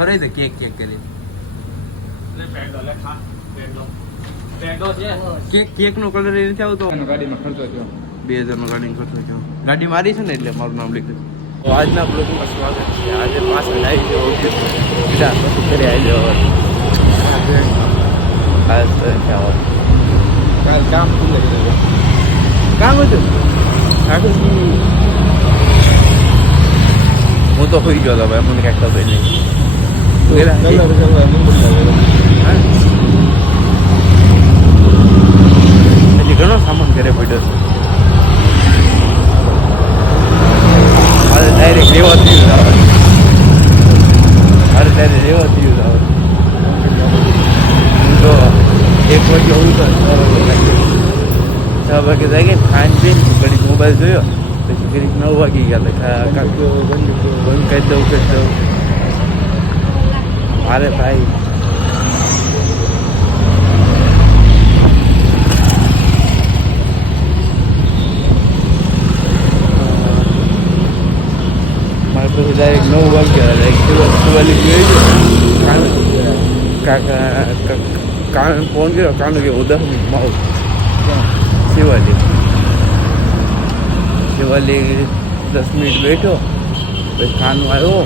ખરે તો cake cake કરી કેક નો કલર એ નથી આવતો. ગાડીમાં ખર્ચો થયો 2000 નો ગાડી ખર્ચો થયો. ગાડી મારી છે ને એટલે મારું નામ લખ્યું. તો આજના બ્લોગમાં સ્વાગત છે. આજે પાછળ આવી ગયો બીજા પછી ઘરે આવી જાવ. કાલ કામ ખુલ્લે કામ હતું હું તો હોઈ ગયો હતો ભાઈ. મને કાંઈ ખબર નહીં. હજી ઘણો સામાન ઘરે પડ્યો છે. મારે ડાયરેક્ટ લેવા થયું તો 1 વાગે હું તો 6 વાગે જાય ખાન પીન ઘડી મોબાઈલ જોયો પછી ઘડી 9 વાગી ગયા બંધ કરી દઉં મારે ભાઈ મારે પછી ડાયરેક્ટ 9 વાગ્યા કાન ફોન કર્યો. કાનું કે 10 મિનિટમાં આવું. શિવાલી 10 મિનિટ બેઠો પછી ખાનું આવ્યો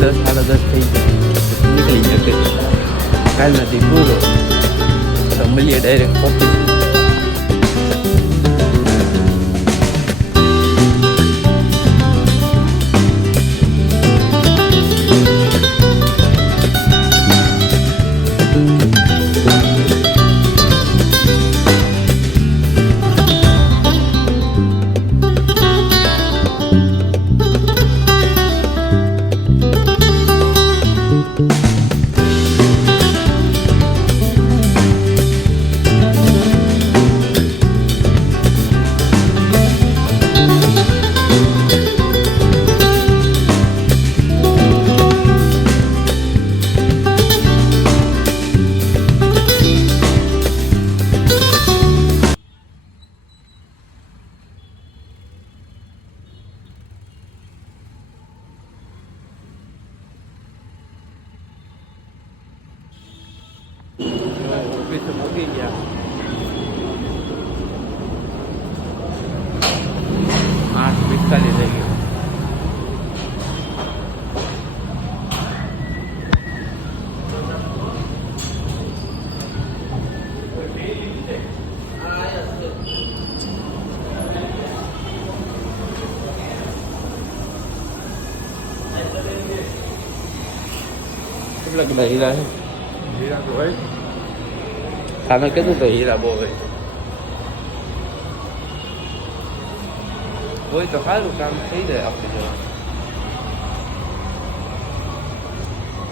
10 સાડા 10 થઈ ગયા નીકળી જશે. કાલ નથી પૂરો તો મળીએ ડાયરેક્ટ ઓફિસ. ઓફિસે મૂકી ગયા 8:45 થઈ ગયો. કેટલા હીરા છે? હીરા તો હોય સામે કીધું તો હીરા બહુ હોય તો સારું કામ થઈ જાય આપણે જવા.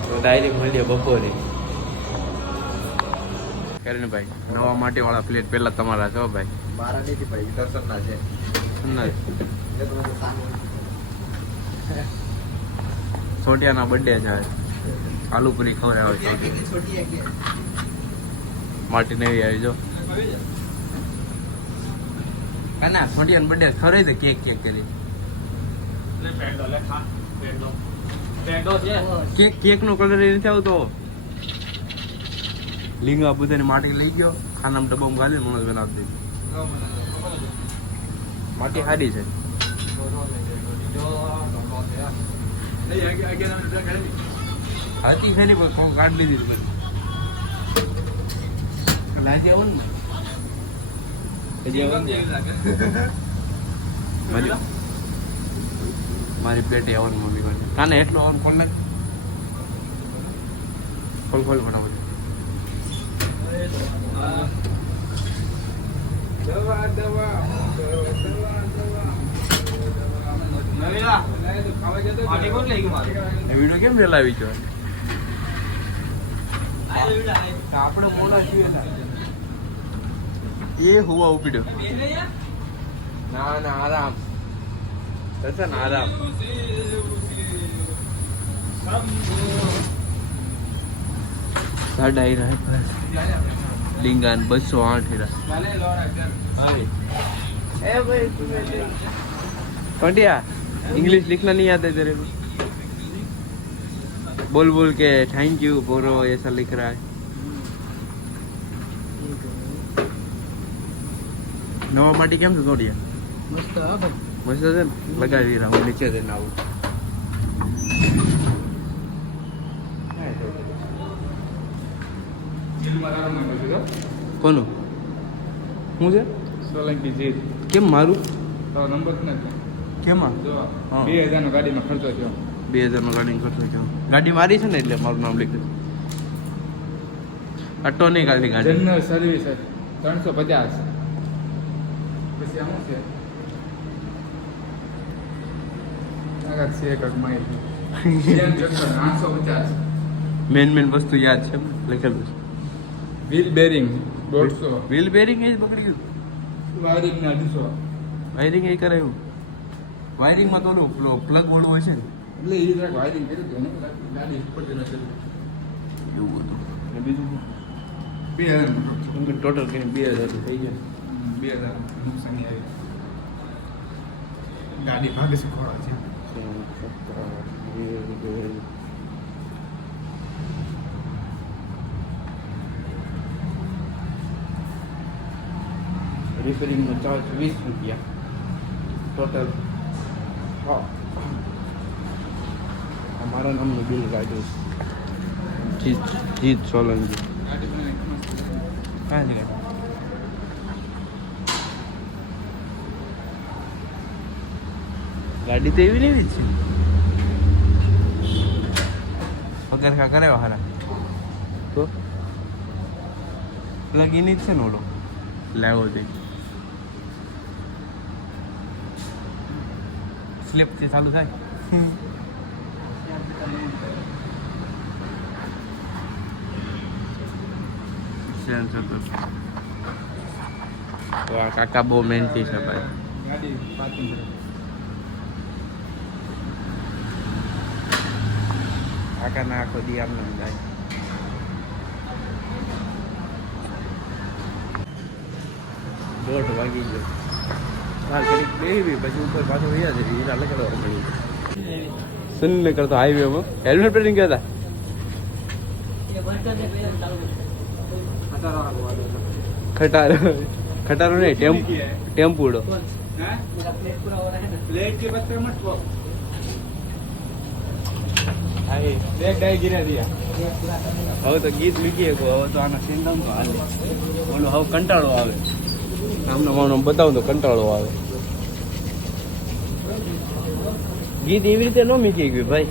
તો ડાયરેક્ટ મળીએ બપોરે. કરણભાઈ નવા માટીવાળા પ્લેટ પહેલા તમારા છો ભાઈ? મારા નથી ભાઈ, દર્શનના છે. છોટિયાના બર્થડે છે. આલુપુરી ખવડાવે છે. માટી નવી આવી જો ના છોટિયાનો બર્થડે ખરે તો કેક કેક કરી કેક નો કલર એ નથી આવતો. લીંગા બધાની માટી લઈ ગયો ખાનામાં ડબ્બામાં ગાલી મને બનાવી દીધી. માટી સારી છે. હતી છે ને પણ કાઢી લીધી. મારી પેટી આવવાનું મમ્મી કહે કાને એટલો આવવાનું ખોલ નાખ. ખોલ ભણા બધું વિડીયો કેમ ચલાવી છો? આપણે મોડા છીએ એ હોવા ઉપડ્યો. ના ના આરામ દર્શન આરામ. સાડા હીરા લીંગાન 208 હીરા. પંડ્યા इंग्लिश लिखना नहीं आता तेरे को? बोल बोल के थैंक यू बोलो ऐसा लिख रहा है. नवा माटी केम છે તોડિયા? મસ્ત હા ભાઈ. મસ્ત છે ને? લગાવી રહ્યા હું નીચે જઈને આવું. કોનું શું છે? સોલંકી જીત કેમ મારું? તો નંબર નથી. કેમાં? જો હા. 2000 નો ગાડીમાં ખર્ચો થયો. 2000 નો ગાડી ખર્ચો થયો. ગાડી મારી છે ને એટલે મારું નામ લખ્યું. અટ્ટો નહીં ગાડી ગાડી. General service 350. પછી આમ છે આગળ છે એક માઇલ 850. મેન વસ્તુ યાદ છે લખેલું છે. Wheel bearing 150. વ્હીલ બેરિંગ એ જ પકડી ગયું. વાયરિંગ ના 200. વાયરિંગ એ કરાયું. વાયરિંગમાં તો ઓલું પ્લગ ઓલું હોય છે ને એટલે એ જરાક વાયરિંગ કર્યું હતું ને ગાડી ઉપર જ નથી. એવું હતું. અને બીજું 2000 ટોટલ કરીને 2000 થઈ ગયા. 2000 નુકસાની આવી. ગાડી ભાગે શીખવાડવા છે. રિપેરિંગનો ચાર્જ 20 રૂપિયા ટોટલ. હા અમારા નામનું બિલ કાઢ્યું. જીત સોલંકી. ગાડી બનાવી કાં છે ગાડી તો એવી નહીં છે. પગરખા કરે હારા તો પ્લગ ઇન જ છે ને ઓલો લાવ્યો તે સ્લીપથી ચાલુ થાય. તો આ કાકા બહુ મહેનતી છે ભાઈ. ગાડી પાર્કિંગ કરે. કાકાના આખો દી આમ નામ જાય. દોઢ વાગી ગયો. હા ઘડીક બેસી પછી ઉપર પાછો વયા છે. હીરા લગાડવા પડી. સુનને કરતો હાઈવેમાં હેલ્મેટ પહેરીને ગયા હતા. ખટારો નહીં ટેમ્પુડો. प्लेट के बच्चे मत ठोक. देख डाई गिरा दिया. હવે તો ગીત લીધીએ હવે તો આના સિંધમ તો હાલે. ઓલું હવે કંટાળો આવે. આમને માનો બતાવું તો કંટાળો આવે. ગીત એવી રીતે ન મીકી ગયું ભાઈ.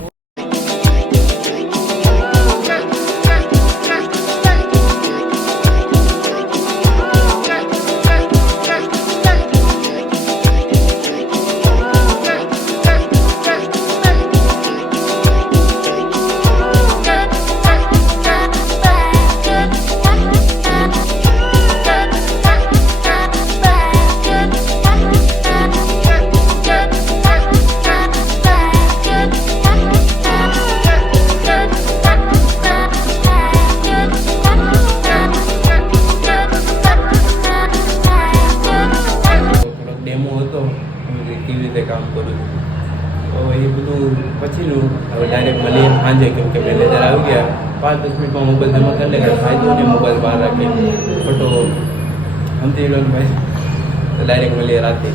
કેવી રીતે કામ કરું તો એ બધું પછીનું હવે ડાયરેક્ટ મળીએ સાંજે. કેમ કે મેનેજર આવી ગયા 5-10 મિનિટમાં મોબાઈલ જમા કરી લે. કાંઈ ફાયદો નહીં મોબાઈલ બહાર રાખીએ ખોટો સમજી લો ને ભાઈ. તો ડાયરેક્ટ મળીએ રાતે.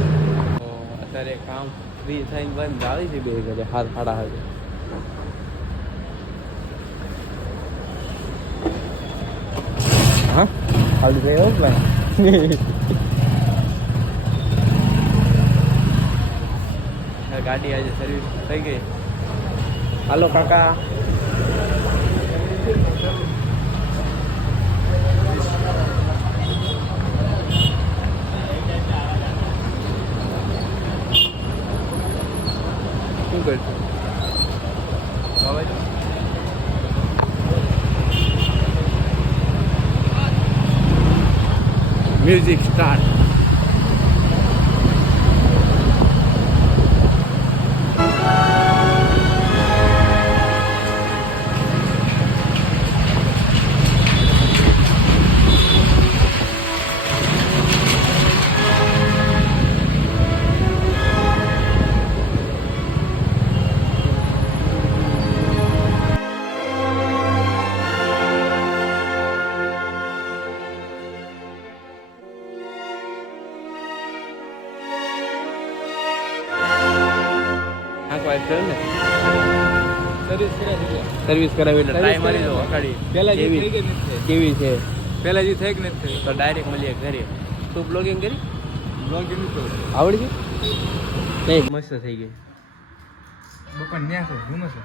અત્યારે કામ ફ્રી થઈને બંધ આવી છે 2 વાગે 7:30 વાગે. હા આવડી ગયો પ્લાન. ગાડી આજે સર્વિસ થઈ ગઈ. હાલો કાકા. શું કરશું? Music start. વાત કરે ને સર્વિસ કરાવી દીધી. સર્વિસ કરાવી એટલે ટ્રાય સર્વિસ મારી દો કરાવી. અખાડી પહેલા જે કેવી થઈ ગઈ નથી. કેવી છે પહેલા જે થઈ કે નથી તો ડાયરેક્ટ મળીએ ઘરે તું બ્લોગિંગ કરી બ્લોગિંગ નતું. આવડી ગઈ નહીં મસ્ત થઈ ગઈ બપન ન્યા છે રૂમ છે.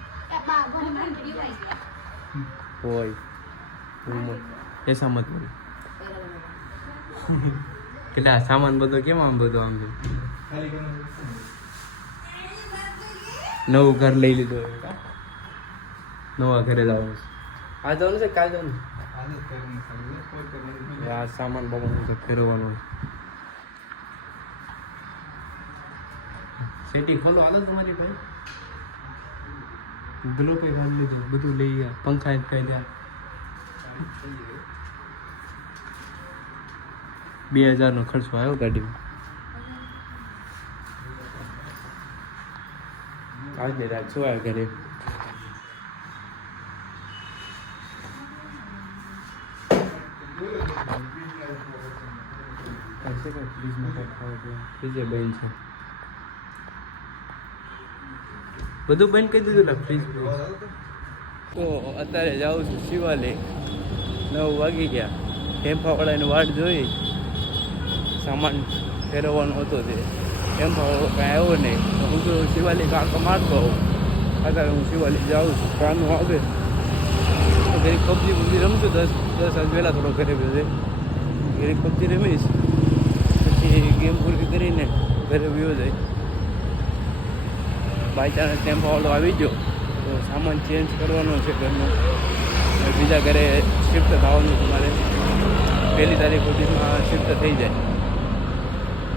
હોય એ સામત મળી કેટલા સામાન બધો કેમ આમ બધો આમ છે ખાલી કોણ નવું ઘર લઈ લીધું હવે કા? નવા ઘરે જવાનું છે આ જવાનું છે કાલ જવાનું આદત કરવાની ખાલી કોઈ કરવાની આ સામાન બાબા ફેરવવાનું સેટિંગ ખોલો હાલો તમારી ભાઈ ગલો કઈ કાઢી લીધું બધું લઈ ગયા પંખા જ કઈ ગયા 2000 નો ખર્ચો આવ્યો ગાડીમાં આજે રાત શું આવ્યા ઘરે બધું બંધ કરી દીધું ફ્રીજ તો અત્યારે જાઉં છું શિવાલય 9 વાગી ગયા ટેમ્પાવાળાની વાટ જોઈ સામાન ફેરવવાનો હતો તે ટેમ્પાવાળો કાંઈ આવ્યો નહીં તો હું તો શિવાલય કાંકો મારતો હોઉં અત્યારે હું શિવાલય જાઉં છું કાનું આવે તો ઘરે પબજી બબજી રમશું 10 વાગે પહેલાં થોડો ઘરે ગયો ઘરે પબજી રમીશ પછી ગેમ પૂરી કરીને ઘરે વ્યો જાય બાય ચાન્સ ટેમ્પાવાળો આવી ગયો તો સામાન ચેન્જ કરવાનો છે ઘરનો બીજા ઘરે શિફ્ટ થવાનું છે મારે 1 તારીખ સુધીમાં શિફ્ટ થઈ જાય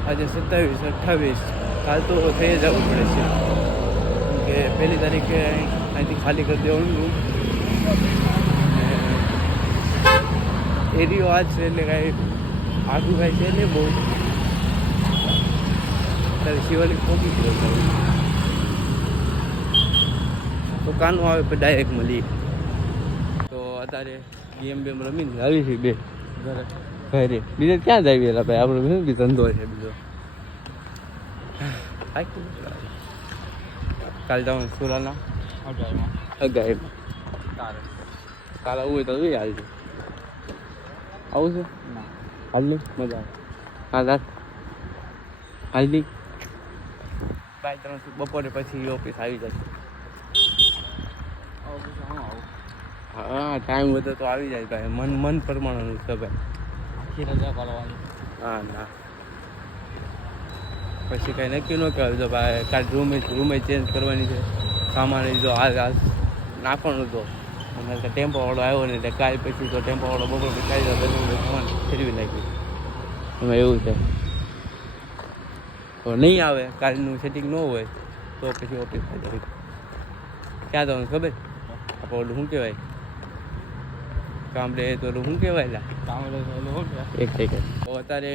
આજે 27 28 કાલ તો થઈ જવું પડે છે કે 1 તારીખે અહીંથી ખાલી કરી દેવાનું એરિયો આજ છે એટલે કાંઈ આગું કાંઈ છે નહીં બહુ ત્યારે શિવાલિક પહોંચી ગયો તો કાનું આવે પછી ડાયરેક્ટ મળીએ તો અત્યારે ગેમ બેમ રમીને આવી છે બે ઘરે બીજે ક્યાં જ આવી ભાઈ આપણો શું બી ધંધો છે બીજો કાલે જવાનું સુરાના અગાઈમાં કાલે આવું હોય તો જોઈ હાલજો આવું છે હાલની મજા આવે હાલની બાય 3 બપોરે પછી ઓફિસ આવી જશે હા ટાઈમ વધે તો આવી જાય ભાઈ મન પ્રમાણેનું છે ભાઈ આખી રજા પાડવાની. હા ના પછી કંઈ નક્કી ન કહેવાય જો ભાઈ કાલ રૂમે ચેન્જ કરવાની છે સામાન જો હાલ નાખવાનું હતો અને ટેમ્પોવાળો આવ્યો ને એટલે કાલ પછી તો ટેમ્પોવાળો બપોર પછી આવી જાય સામાન ફેરવી નાખ્યું એમાં એવું છે તો નહીં આવે કાલનું સેટિંગ ન હોય તો પછી ઓફિસ થઈ જાય ક્યાં જવાનું ખબર આપણે ઓલું શું કહેવાય કામ રે તો ઓલું શું કહેવાય એક સેકન્ડ તો અત્યારે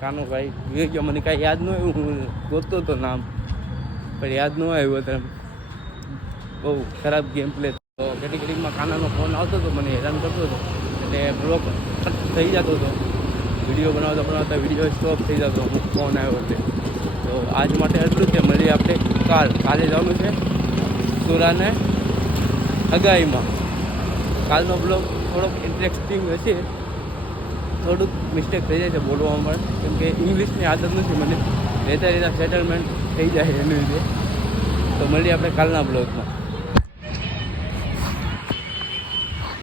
કાનો ભાઈ એ ગયો મને કાંઈ યાદ ન આવ્યું હું ગોતતો હતો નામ પણ યાદ ન આવ્યું અત્યારે બહુ ખરાબ ગેમ પ્લે તો ઘડી ઘડીમાં કાનાનો ફોન આવતો હતો મને હેરાન કરતો હતો એટલે બ્લોક થઈ જતો હતો વિડીયો બનાવતા વિડીયો સ્ટોપ થઈ જતો હું ફોન આવ્યો એટલે તો આજ માટે એટલું છે મળીએ આપણે કાલે જવાનું છે સુરાને અગાઈમાં કાલનો બ્લોગ થોડોક ઇન્ટરેસ્ટિંગ હશે થોડુંક મિસ્ટેક થઈ જાય છે બોલવામાં પણ કેમ કે ઇંગ્લિશની આદત નથી મને રહેતા રહેતા સેટલમેન્ટ થઈ જાય એની લીધે તો મળીએ આપણે કાલના બ્લોગમાં